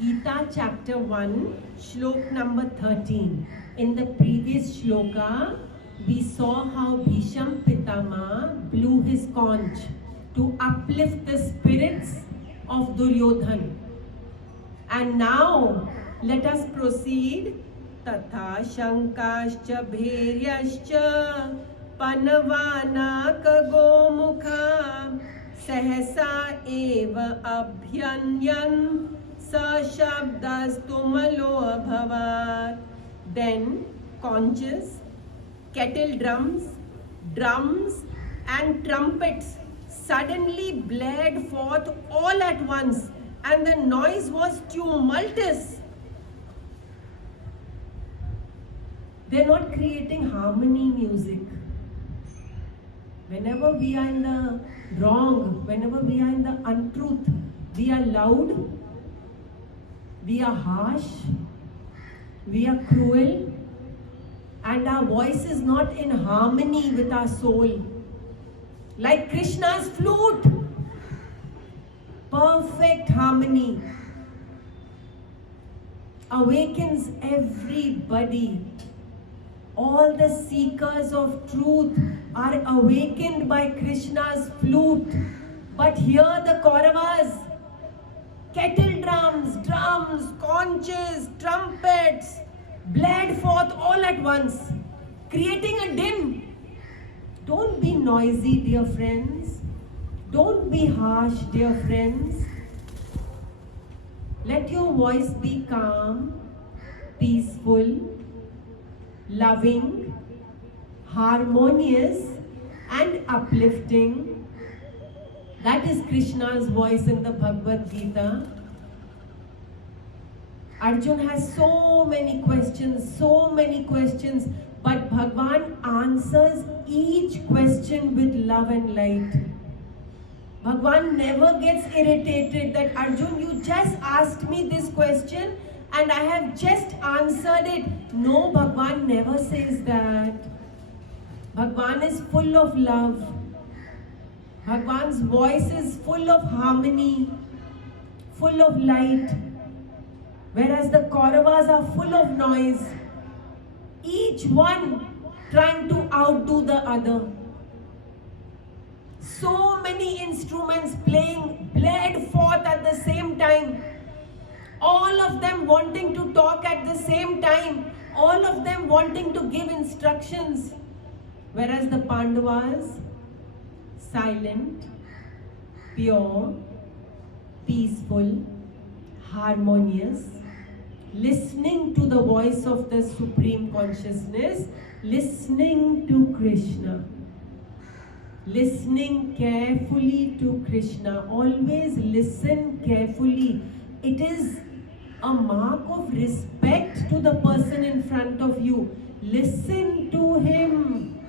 Gita chapter 1, shlok number 13. In the previous shloka, we saw how Bhisham Pitama blew his conch to uplift the spirits of Duryodhan. And now, let us proceed. Tatha shankascha bhairyascha panavana kagomukha sahasa eva abhyanyan sa shabdastumalo abhavat. Then conches, kettle drums, drums and trumpets suddenly blared forth all at once, and the noise was tumultuous. They're not creating harmony music. Whenever we are in the wrong, whenever we are in the untruth, we are loud, we are harsh, we are cruel, and our voice is not in harmony with our soul. Like Krishna's flute, perfect harmony, awakens everybody. All the seekers of truth are awakened by Krishna's flute. But here the Kauravas, kettle drums, drums, conches, trumpets, blared forth all at once, creating a din. Don't be noisy, dear friends. Don't be harsh, dear friends. Let your voice be calm, peaceful, loving, harmonious and uplifting. That is Krishna's voice in the Bhagwad Gita. Arjun has so many questions, but Bhagwan answers each question with love and light. Bhagwan never gets irritated that Arjun, you just asked me this question and I have just answered it. No, Bhagwan never says that. Bhagwan is full of love. Bhagwan's voice is full of harmony, full of light. Whereas the Kauravas are full of noise. Each one trying to outdo the other. So many instruments playing, blared forth at the same time. All of them wanting to talk at the same time. All of them wanting to give instructions. Whereas the Pandavas, silent, pure, peaceful, harmonious, listening to the voice of the Supreme Consciousness, listening to Krishna. Listening carefully to Krishna. Always listen carefully. It is a mark of respect to the person in front of you. Listen to him.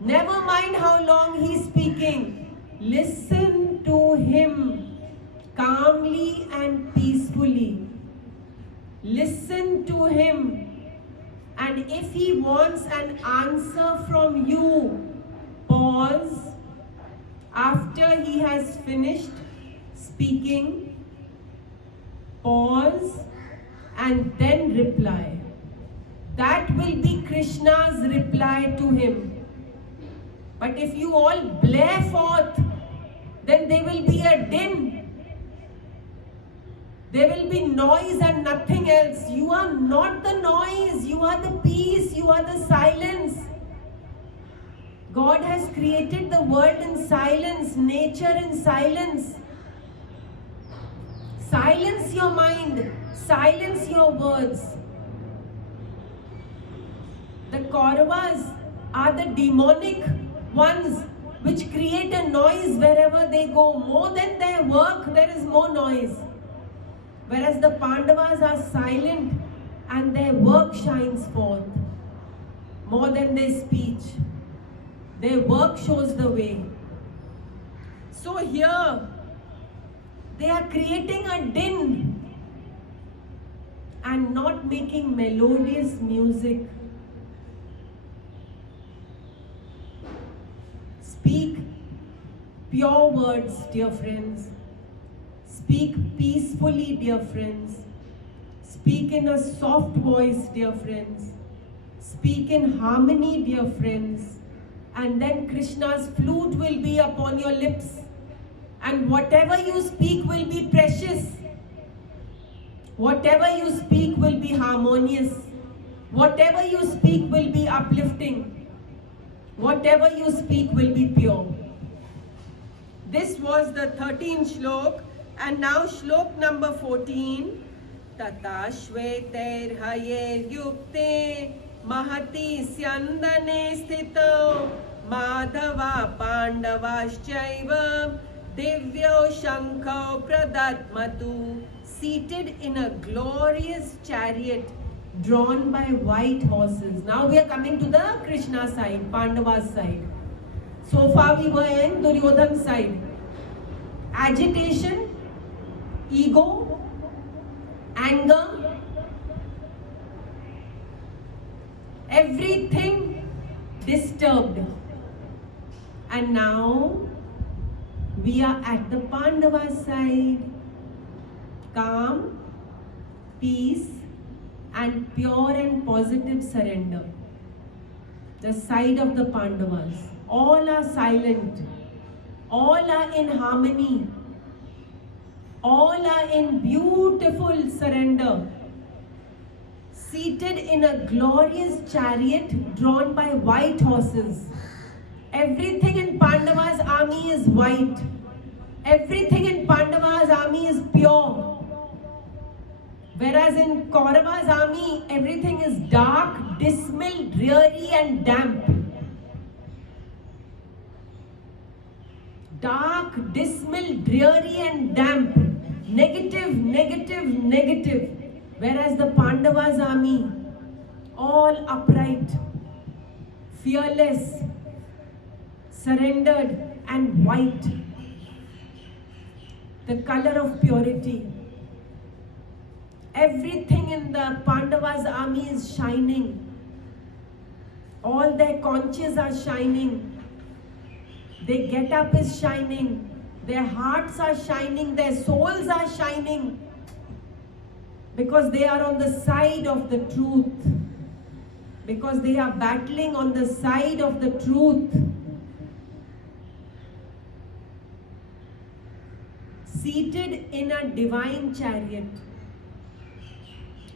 Never mind how long he's speaking. Listen to him calmly and peacefully. Listen to him. And if he wants an answer from you, pause after he has finished speaking. Pause and then reply. That will be Krishna's reply to him. But if you all blare forth, then there will be a din. There will be noise and nothing else. You are not the noise. You are the peace. You are the silence. God has created the world in silence, nature in silence. Silence your mind. Silence your words. The Kauravas are the demonic ones which create a noise wherever they go. More than their work, there is more noise. Whereas the Pandavas are silent and their work shines forth. More than their speech. Their work shows the way. So here, they are creating a din and not making melodious music. Speak pure words, dear friends. Speak peacefully, dear friends. Speak in a soft voice, dear friends. Speak in harmony, dear friends. And then Krishna's flute will be upon your lips. And whatever you speak will be precious. Whatever you speak will be harmonious. Whatever you speak will be uplifting. Whatever you speak will be pure. This was the 13th shlok, and now shlok number 14. Tata shveter hayer yukte mahati syandane sthito madhava pandavaschaiva divyo shankho pradatmatu, seated in a glorious chariot drawn by white horses. Now we are coming to the Krishna side, Pandava's side. So far we were in Duryodhan's side. Agitation, ego, anger, everything disturbed. And now we are at the Pandava's side. Calm, peace, and pure and positive surrender. The side of the Pandavas. All are silent. All are in harmony. All are in beautiful surrender. Seated in a glorious chariot drawn by white horses. Everything in Pandava's army is white. Everything in Pandava's army is pure. Whereas in Kaurava's army, everything is dark, dismal, dreary and damp. Dark, dismal, dreary and damp. Negative, negative, negative. Whereas the Pandava's army, all upright, fearless, surrendered and white. The color of purity. Everything in the Pandavas' army is shining. All their conches are shining. Their get-up is shining. Their hearts are shining. Their souls are shining. Because they are on the side of the truth. Because they are battling on the side of the truth. Seated in a divine chariot.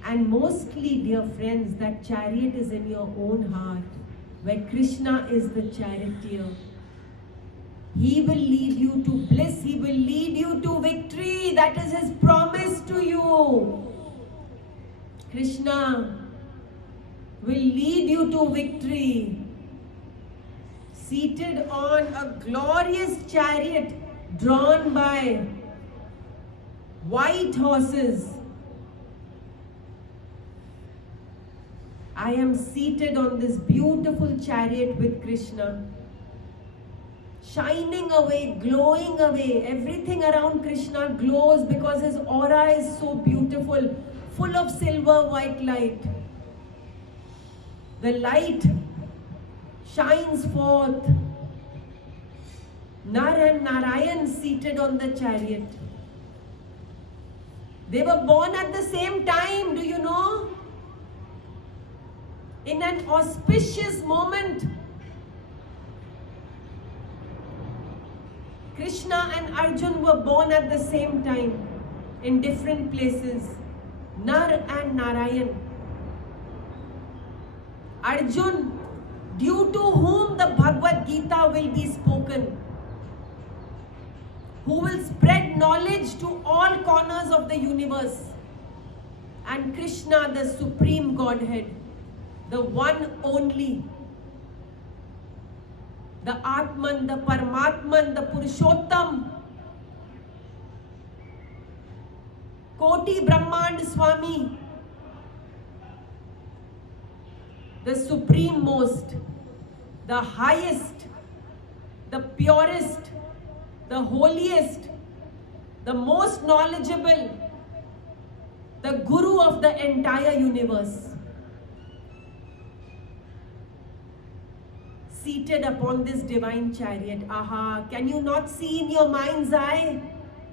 And mostly, dear friends, that chariot is in your own heart, where Krishna is the charioteer. He will lead you to bliss. He will lead you to victory. That is His promise to you. Krishna will lead you to victory. Seated on a glorious chariot drawn by white horses. I am seated on this beautiful chariot with Krishna. Shining away, glowing away. Everything around Krishna glows because his aura is so beautiful, full of silver white light. The light shines forth. Nar and Narayan seated on the chariot. They were born at the same time, do you know? In an auspicious moment. Krishna and Arjun were born at the same time in different places. Nar and Narayan. Arjun, due to whom the Bhagwad Gita will be spoken, who will spread knowledge to all corners of the universe. And Krishna, the Supreme Godhead, the one only, the Atman, the Paramatman, the Purushottam, Koti Brahmand Swami, the Supreme Most, the highest, the purest, the holiest, the most knowledgeable, the Guru of the entire universe. Seated upon this divine chariot. Aha, can you not see in your mind's eye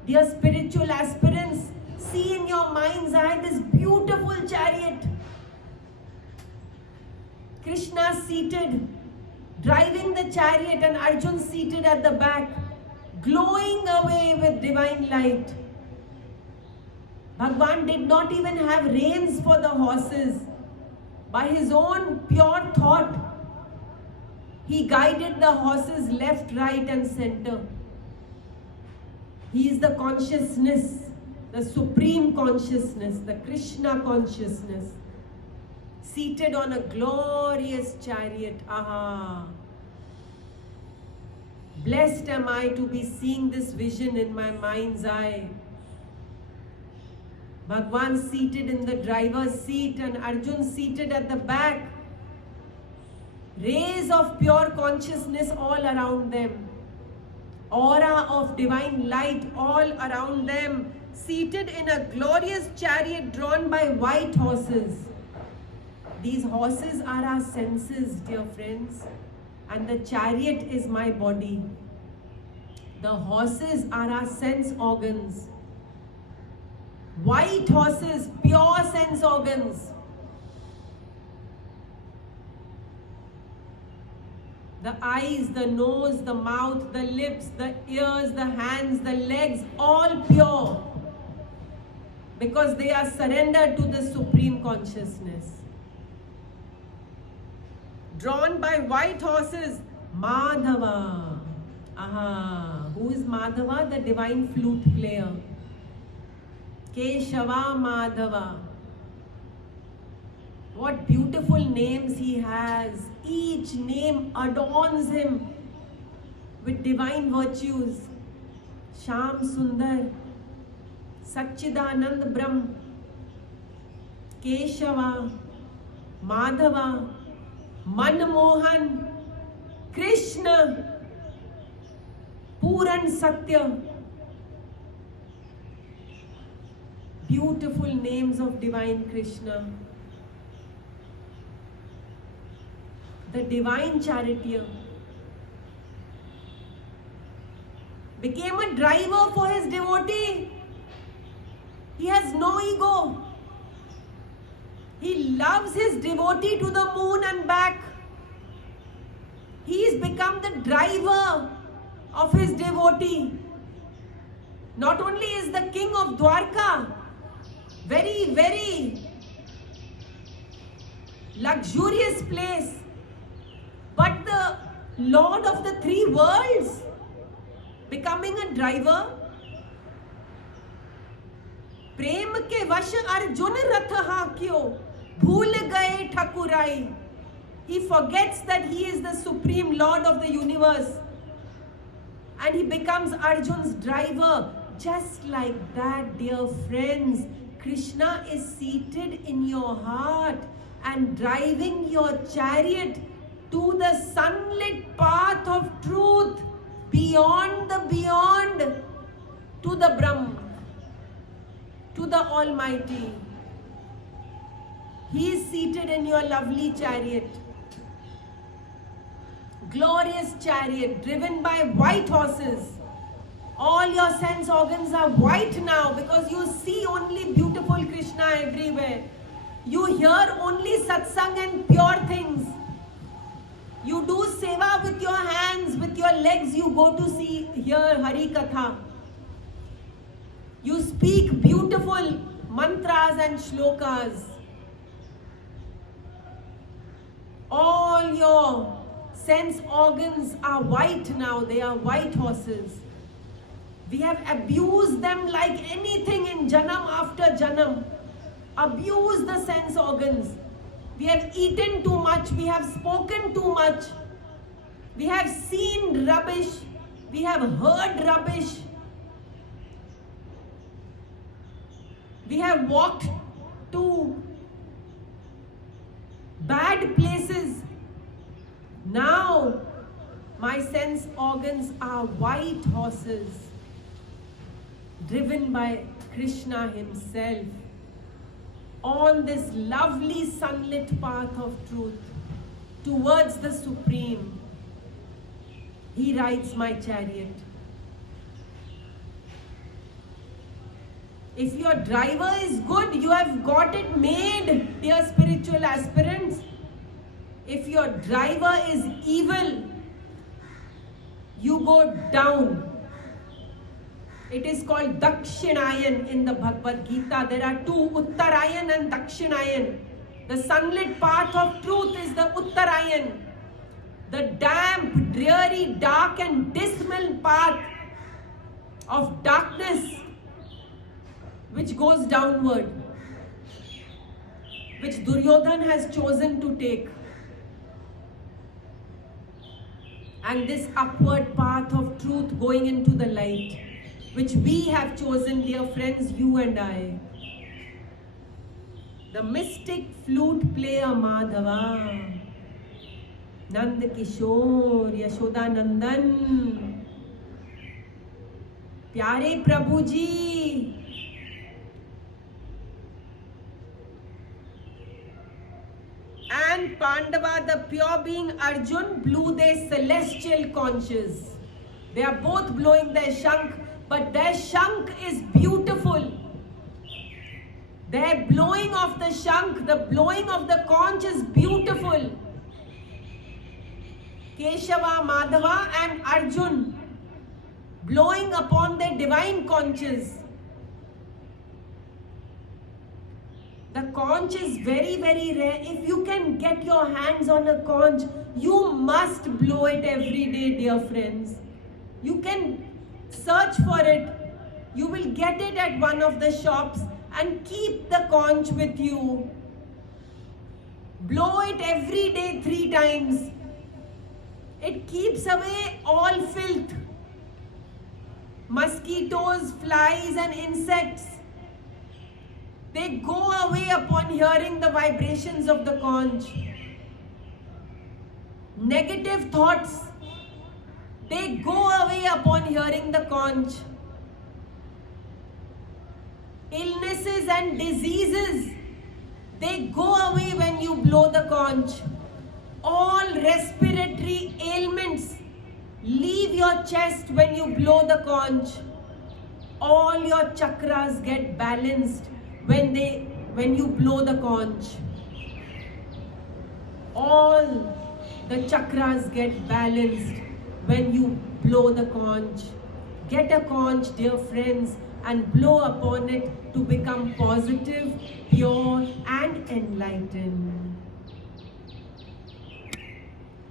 Dear spiritual aspirants, see in your mind's eye this beautiful chariot. Krishna seated, driving the chariot, and Arjun seated at the back, glowing away with divine light. Bhagwan did not even have reins for the horses. By his own pure thought, he guided the horses left, right, and center. He is the consciousness, the supreme consciousness, the Krishna consciousness, seated on a glorious chariot. Aha! Blessed am I to be seeing this vision in my mind's eye. Bhagwan seated in the driver's seat and Arjun seated at the back. Rays of pure consciousness all around them. Aura of divine light all around them. Seated in a glorious chariot drawn by white horses. These horses are our senses, dear friends. And the chariot is my body. The horses are our sense organs. White horses, pure sense organs. The eyes, the nose, the mouth, the lips, the ears, the hands, the legs, all pure. Because they are surrendered to the Supreme Consciousness. Drawn by white horses, Madhava. Aha. Who is Madhava? The divine flute player. Keshava Madhava. What beautiful names he has. Each name adorns him with divine virtues. Sham Sundar, Satchidanand Brahm, Keshava, Madhava, Manmohan, Krishna, Puran Satya. Beautiful names of divine Krishna. The divine charioteer became a driver for his devotee. He has no ego. He loves his devotee to the moon and back. He has become the driver of his devotee. Not only is the king of Dwarka very, very luxurious place, but the Lord of the three worlds becoming a driver. प्रेम के वश अर्जुन रथ हाक्यो भूल गए ठकुराई. He forgets that he is the supreme Lord of the universe and he becomes Arjun's driver. Just like that, dear friends, Krishna is seated in your heart and driving your chariot to the sunlit path of truth, beyond the beyond, to the Brahm, to the Almighty. He is seated in your lovely chariot. Glorious chariot driven by white horses. All your sense organs are white now because you see only beautiful Krishna everywhere. You hear only satsang and pure things. You do seva with your hands, with your legs. You go to hear Hari Katha. You speak beautiful mantras and shlokas. All your sense organs are white now. They are white horses. We have abused them like anything in Janam after Janam. Abused the sense organs. We have eaten too much. We have spoken too much. We have seen rubbish. We have heard rubbish. We have walked to bad places. Now, my sense organs are white horses, driven by Krishna himself, on this lovely sunlit path of truth, towards the Supreme. He rides my chariot. If your driver is good, you have got it made, dear spiritual aspirants. If your driver is evil, you go down. It is called Dakshinayan in the Bhagwad Gita. There are two, Uttarayan and Dakshinayan. The sunlit path of truth is the Uttarayan. The damp, dreary, dark and dismal path of darkness which goes downward, which Duryodhan has chosen to take. And this upward path of truth going into the light, which we have chosen, dear friends, you and I. The mystic flute player Madhava, Nand Kishore, Yashoda Nandan, Pyare Prabhu Ji. And Pandava, the pure being Arjun, blew their celestial conches. They are both blowing their shank, but their shank is beautiful. Their blowing of the shank, the blowing of the conch is beautiful. Keshava, Madhava and Arjun blowing upon their divine conches. The conch is very, very rare. If you can get your hands on a conch, you must blow it every day, dear friends. You can search for it. You will get it at one of the shops and keep the conch with you. Blow it every day 3 times. It keeps away all filth, mosquitoes, flies and insects. They go away upon hearing the vibrations of the conch. Negative thoughts, they go away upon hearing the conch. Illnesses and diseases, they go away when you blow the conch. All respiratory ailments leave your chest when you blow the conch. All your chakras get balanced when you blow the conch. All the chakras get balanced when you blow the conch. Get a conch, dear friends, and blow upon it to become positive, pure and enlightened.